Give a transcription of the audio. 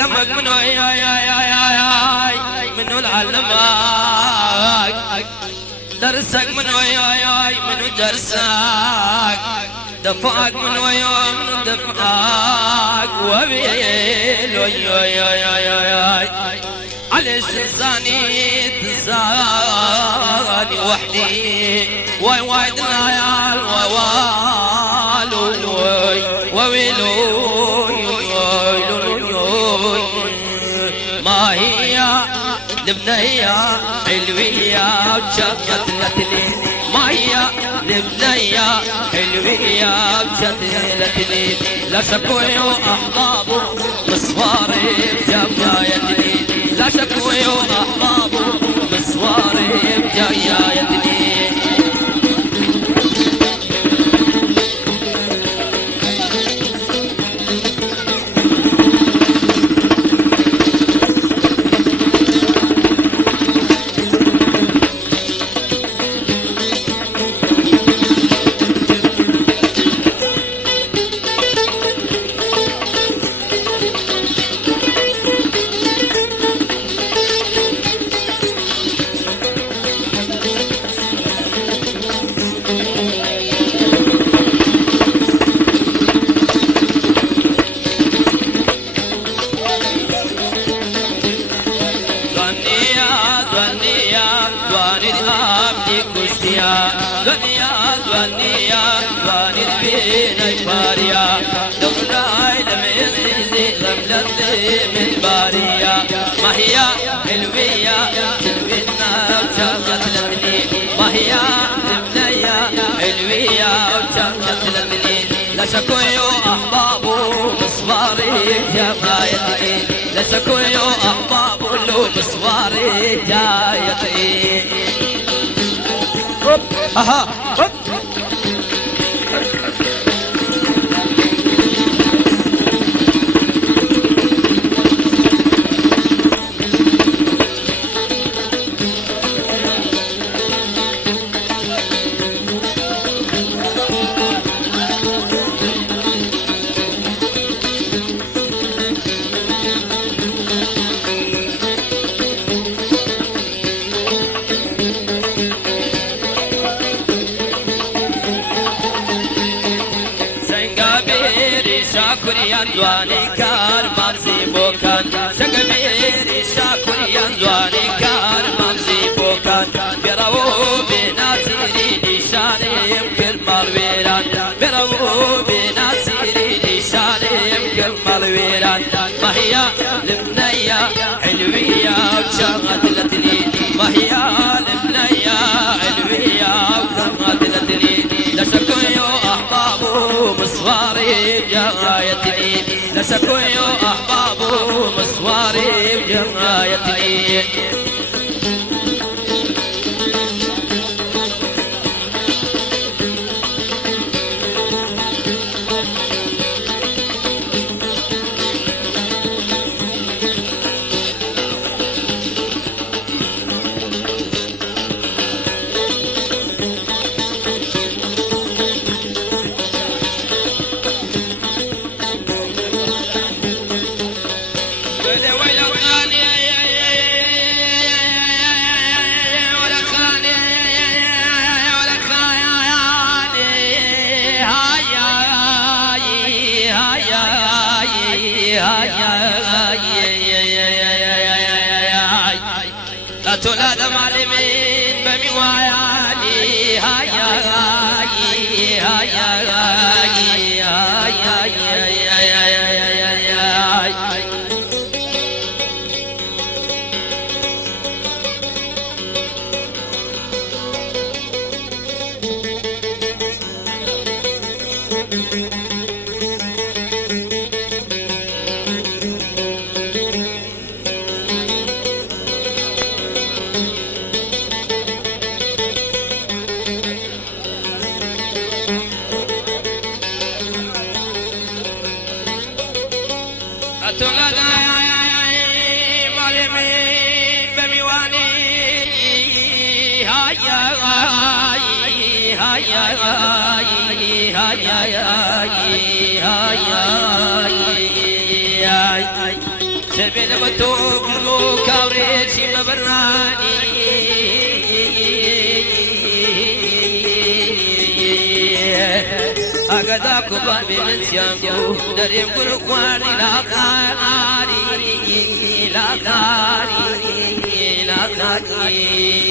علمك منو منو العلمك درسك منو منو درسك دفعك منو منو دفعك وبيلو على الشمساني تزاني وحدي وايد العيال ووالو وويلو ما هي البنية حلوية وشغلتني ما هي البنية حلوية وشغلتني لا شكوي وأحبابه مصواري بجايتني لا شكوي وأحبابه مصواري بجايتني دنيا دنيا واني بين الباريا دغراي لم يزيد غملتي من باريا ما هي حلوية حلوينا وشغلت لبني ما هي ابنية حلوية وشغلت لبني لا شكوي أحبابه مصواري جايتي لا شكوي أحبابه لو مصواري جايتي اها هوب دواني كار مانزي بوكان شكبيري شاكوري دواني كار مانزي بوكان براو بناسيري نشانيم كرمال ويران براو بناسيري نشانيم كرمال ويران ما هي البنية حلوية وشغلتني ما هي البنية حلوية وشغلتني لا شكوي أحبابه مصواري بجايتني لا شكوي أحبابه مصواري بجايتني تولد معلمين بمواياني هيا هيا سبيل متوب كوريسي مبراني أقداكو بابي من سيانكو دريم كرقواني لا قاري لا قاري لا قاري